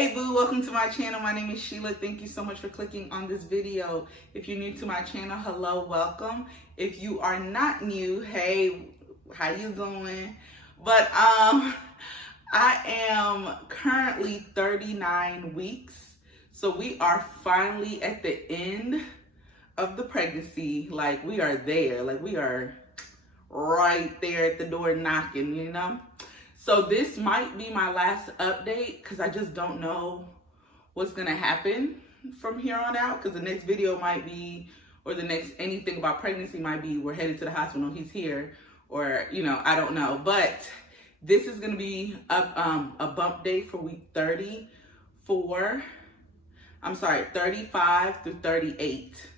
Hey boo, welcome to my channel. My name is Sheila. Thank you so much for clicking on this video. If you're new to my channel, hello, welcome. If you are not new, hey, how you doing? But I am currently 39 weeks. So we are finally at the end of the pregnancy. Like we are there, like we are right there at the door knocking, you know? So this might be my last update because I just don't know what's gonna happen from here on out, because the next video might be, or the next anything about pregnancy might be, we're headed to the hospital, he's here, or, you know, I don't know. But this is gonna be a bump date for week 35 through 38,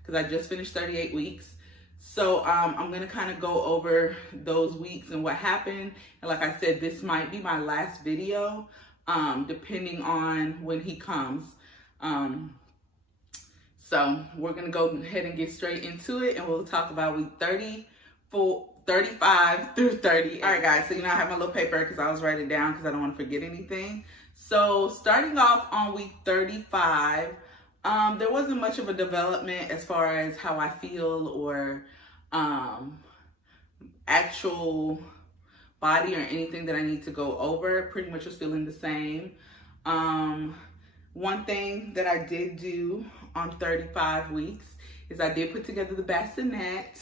because I just finished 38 weeks. So I'm gonna kind of go over those weeks and what happened. And like I said, this might be my last video, depending on when he comes. So we're gonna go ahead and get straight into it, and we'll talk about week 35 through 30. All right, guys, so you know I have my little paper because I was writing it down because I don't want to forget anything. So starting off on week 35, there wasn't much of a development as far as how I feel or actual body or anything that I need to go over. Pretty much was feeling the same. One thing that I did do on 35 weeks is I did put together the bassinet,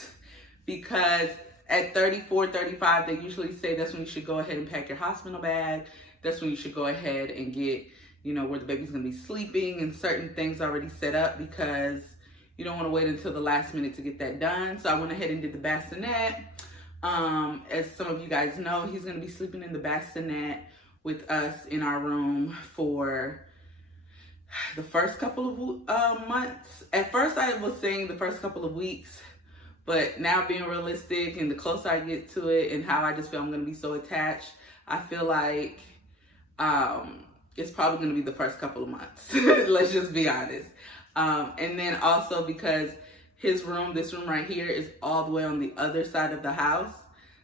because at 34, 35, they usually say that's when you should go ahead and pack your hospital bag. That's when you should go ahead and get, you know, where the baby's gonna be sleeping and certain things already set up, because you don't wanna wait until the last minute to get that done. So I went ahead and did the bassinet. As some of you guys know, he's gonna be sleeping in the bassinet with us in our room for the first couple of months. At first I was saying the first couple of weeks, but now being realistic and the closer I get to it and how I just feel I'm gonna be so attached, I feel like it's probably gonna be the first couple of months. Let's just be honest. And then also because his room, this room right here, is all the way on the other side of the house.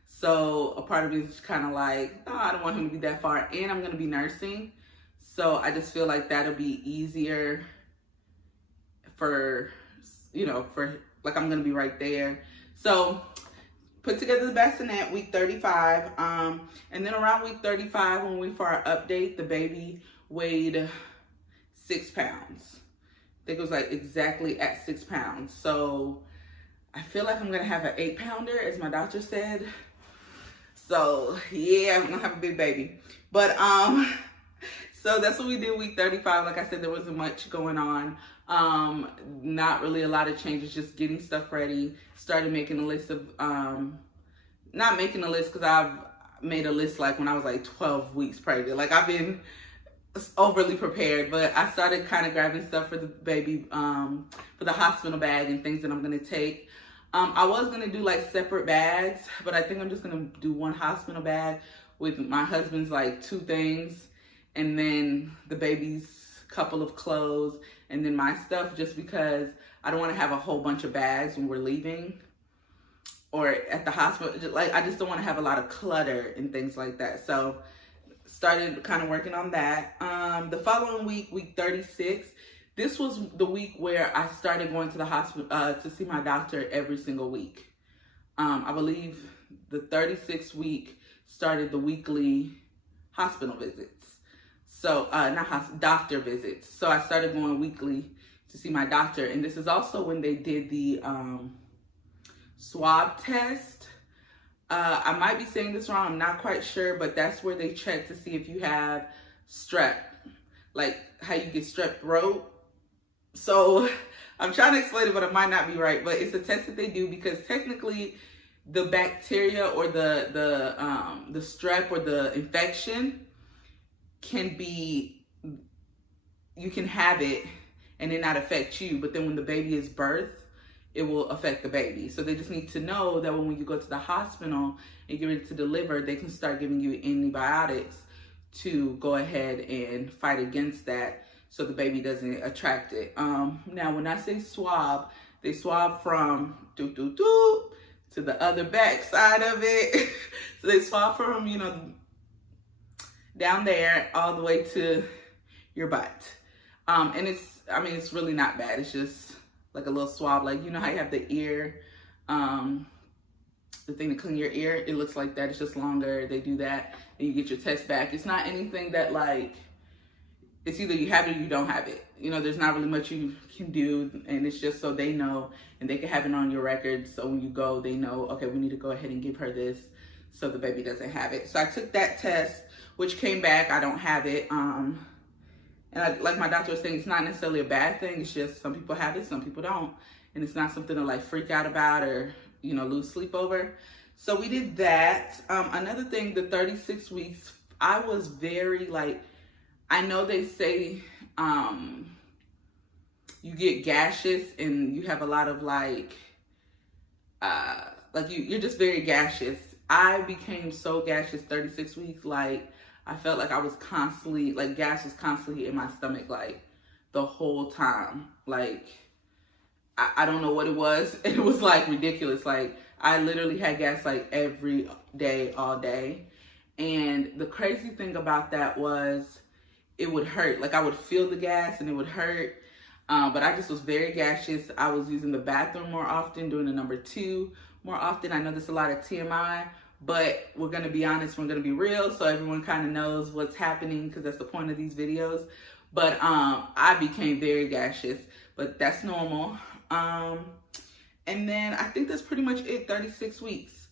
So a part of me is kind of like, oh, I don't want him to be that far, and I'm gonna be nursing. So I just feel like that'll be easier for, you know, for like I'm gonna be right there. So put together the bassinet week 35. And then around week 35, when we for our update, the baby weighed 6 pounds. I think it was like exactly at 6 pounds. So I feel like I'm gonna have an 8-pounder, as my doctor said. So yeah, I'm gonna have a big baby. But so that's what we did week 35. Like I said, there wasn't much going on. Not really a lot of changes, just getting stuff ready. Started making a list of, not making a list because I've made a list like when I was like 12 weeks pregnant. Like I've been overly prepared, but I started kind of grabbing stuff for the baby, for the hospital bag and things that I'm going to take. I was going to do like separate bags, but I think I'm just going to do one hospital bag with my husband's like 2 things, and then the baby's couple of clothes, and then my stuff, just because I don't want to have a whole bunch of bags when we're leaving or at the hospital. Like I just don't want to have a lot of clutter and things like that. So started kind of working on that. The following week, week 36, this was the week where I started going to the hospital to see my doctor every single week. I believe the 36th week started the weekly hospital visits. So, doctor visits. So I started going weekly to see my doctor. And this is also when they did the swab test. I might be saying this wrong, I'm not quite sure, but that's where they check to see if you have strep, like how you get strep throat. So I'm trying to explain it, but it might not be right. But it's a test that they do because technically the bacteria or the strep or the infection can be, you can have it and it not affect you, but then when the baby is birthed, it will affect the baby. So they just need to know that when you go to the hospital and get ready to deliver, they can start giving you antibiotics to go ahead and fight against that so the baby doesn't attract it. Now, when I say swab, they swab from to the other back side of it. So they swab from, you know, down there all the way to your butt. And it's really not bad. It's just like a little swab. Like, you know how you have the ear, the thing to clean your ear? It looks like that. It's just longer. They do that and you get your test back. It's not anything that like, it's either you have it or you don't have it. You know, there's not really much you can do, and it's just so they know and they can have it on your record. So when you go, they know, okay, we need to go ahead and give her this so the baby doesn't have it. So I took that test, which came back, I don't have it. And like my doctor was saying, it's not necessarily a bad thing. It's just some people have it, some people don't. And it's not something to like freak out about or, you know, lose sleep over. So we did that. Another thing, the 36 weeks, I was very like, I know they say you get gaseous and you have a lot of like you're just very gaseous. I became so gaseous 36 weeks, like I felt like I was constantly, like gas was constantly in my stomach, like the whole time. Like, I don't know what it was. It was like ridiculous. Like I literally had gas like every day, all day. And the crazy thing about that was it would hurt. Like I would feel the gas and it would hurt. But I just was very gaseous. I was using the bathroom more often, doing the number 2 more often. I know there's a lot of TMI, but we're going to be honest, we're going to be real, so everyone kind of knows what's happening, because that's the point of these videos. But I became very gaseous, but that's normal. And then I think that's pretty much it, 36 weeks.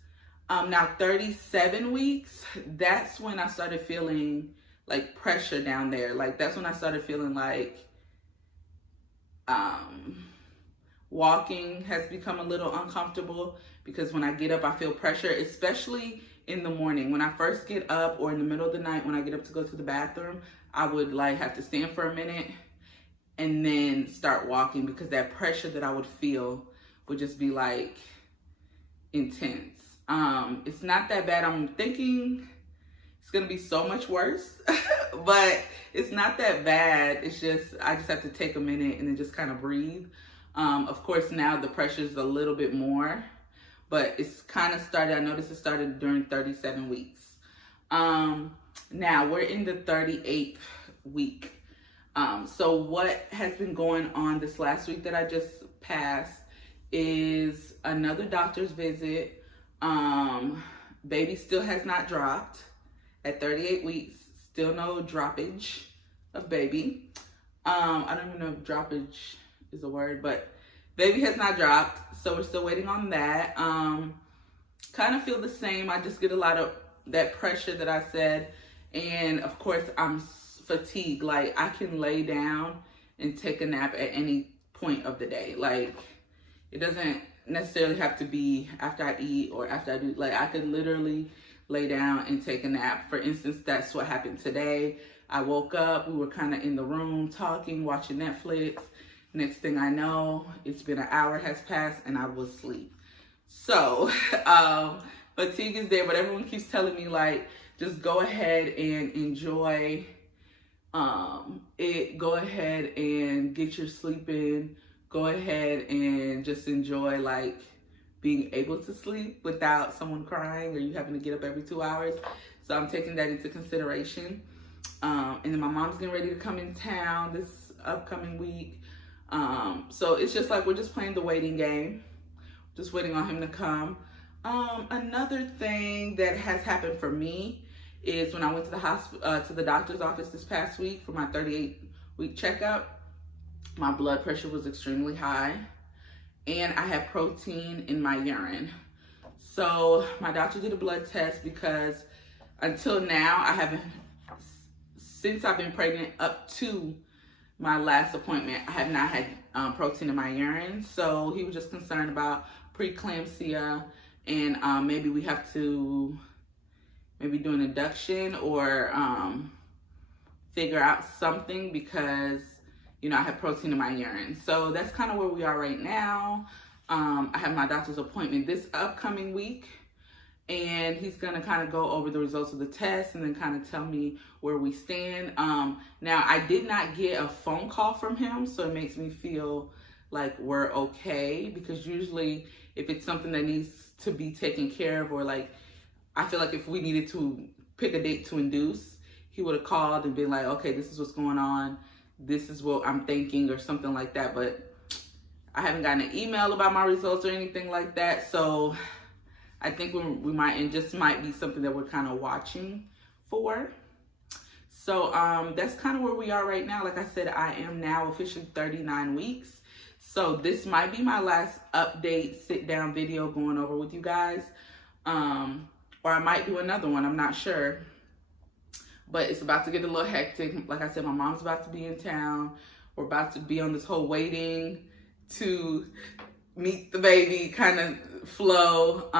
Now 37 weeks, that's when I started feeling like pressure down there. Like that's when I started feeling like walking has become a little uncomfortable, because when I get up, I feel pressure, especially in the morning. When I first get up, or in the middle of the night, when I get up to go to the bathroom, I would like have to stand for a minute and then start walking, because that pressure that I would feel would just be like intense. It's not that bad. I'm thinking it's gonna be so much worse, but it's not that bad. It's just, I just have to take a minute and then just kind of breathe. Of course, now the pressure is a little bit more, but it's kind of started, I noticed it started during 37 weeks. Now we're in the 38th week. So what has been going on this last week that I just passed is another doctor's visit. Baby still has not dropped at 38 weeks, still no droppage of baby. I don't even know if droppage is a word, but baby has not dropped, so we're still waiting on that. Kind of feel the same. I just get a lot of that pressure that I said, and of course I'm fatigued. Like I can lay down and take a nap at any point of the day. Like it doesn't necessarily have to be after I eat or after I do, like I could literally lay down and take a nap. For instance, that's what happened today. I woke up, we were kind of in the room talking, watching Netflix. Next thing I know, it's been an hour has passed and I was asleep. So fatigue is there, but everyone keeps telling me like, just go ahead and enjoy it. Go ahead and get your sleep in. Go ahead and just enjoy like being able to sleep without someone crying or you having to get up every 2 hours. So I'm taking that into consideration. And then my mom's getting ready to come in town this upcoming week. So it's just like, we're just playing the waiting game. Just waiting on him to come. Another thing that has happened for me is when I went to the hospital, to the doctor's office this past week for my 38-week checkup, my blood pressure was extremely high and I had protein in my urine. So my doctor did a blood test, because until now I haven't, since I've been pregnant up to my last appointment, I have not had protein in my urine. So he was just concerned about preeclampsia and maybe we have to maybe do an induction or figure out something, because you know, I have protein in my urine. So that's kind of where we are right now. I have my doctor's appointment this upcoming week, and he's gonna kind of go over the results of the test and then kind of tell me where we stand. Now, I did not get a phone call from him, so it makes me feel like we're okay, because usually if it's something that needs to be taken care of, or like, I feel like if we needed to pick a date to induce, he would have called and been like, okay, this is what's going on. This is what I'm thinking or something like that. But I haven't gotten an email about my results or anything like that. So I think we might, and just might be something that we're kind of watching for. So that's kind of where we are right now. Like I said, I am now officially 39 weeks. So this might be my last update, sit down video going over with you guys. Or I might do another one, I'm not sure. But it's about to get a little hectic. Like I said, my mom's about to be in town. We're about to be on this whole waiting to meet the baby kind of flow.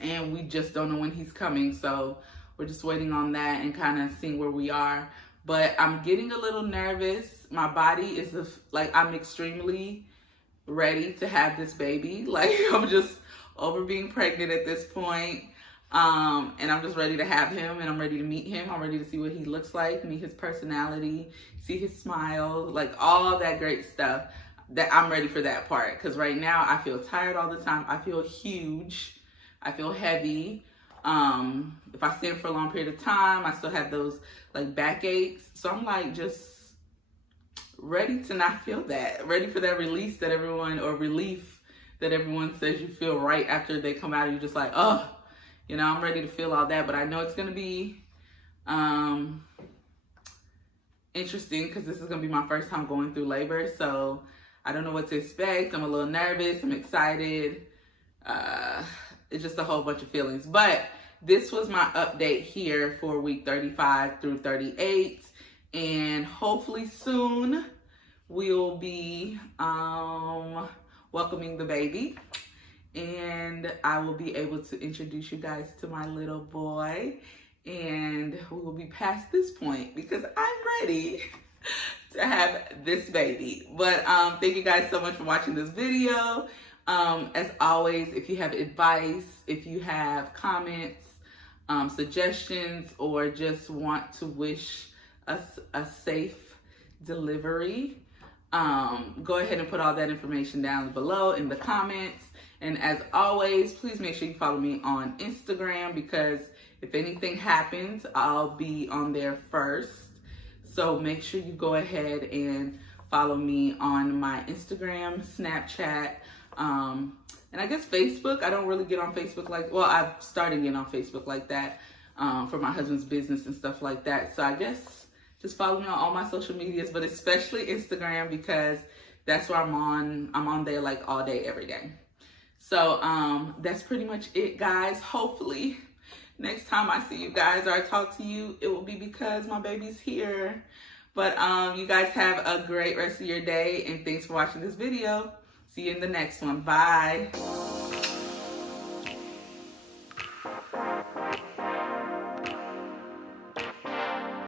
And we just don't know when he's coming. So we're just waiting on that and kind of seeing where we are. But I'm getting a little nervous. My body is like, I'm extremely ready to have this baby. Like, I'm just over being pregnant at this point. And I'm just ready to have him, and I'm ready to meet him. I'm ready to see what he looks like, meet his personality, see his smile, like all that great stuff. That I'm ready for that part. Because right now I feel tired all the time. I feel huge. I feel heavy. If I stand for a long period of time, I still have those like back aches. So I'm like just ready to not feel that. Ready for that release that everyone, or relief that everyone says you feel right after they come out. And you're just like, oh, you know, I'm ready to feel all that. But I know it's going to be interesting because this is going to be my first time going through labor. So I don't know what to expect. I'm a little nervous. I'm excited. It's just a whole bunch of feelings. But this was my update here for week 35 through 38. And hopefully soon we'll be welcoming the baby. And I will be able to introduce you guys to my little boy. And we will be past this point because I'm ready to have this baby. But thank you guys so much for watching this video. As always, if you have advice, if you have comments, suggestions, or just want to wish us a safe delivery, go ahead and put all that information down below in the comments. And as always, please make sure you follow me on Instagram, because if anything happens, I'll be on there first. So make sure you go ahead and follow me on my Instagram, Snapchat, and I guess Facebook. I don't really get on Facebook like, well, I've started getting on Facebook like that for my husband's business and stuff like that. So I guess just follow me on all my social medias, but especially Instagram, because that's where I'm on. I'm on there like all day, every day. So that's pretty much it, guys. Hopefully next time I see you guys or I talk to you, it will be because my baby's here. But you guys have a great rest of your day, and thanks for watching this video. See you in the next one. Bye.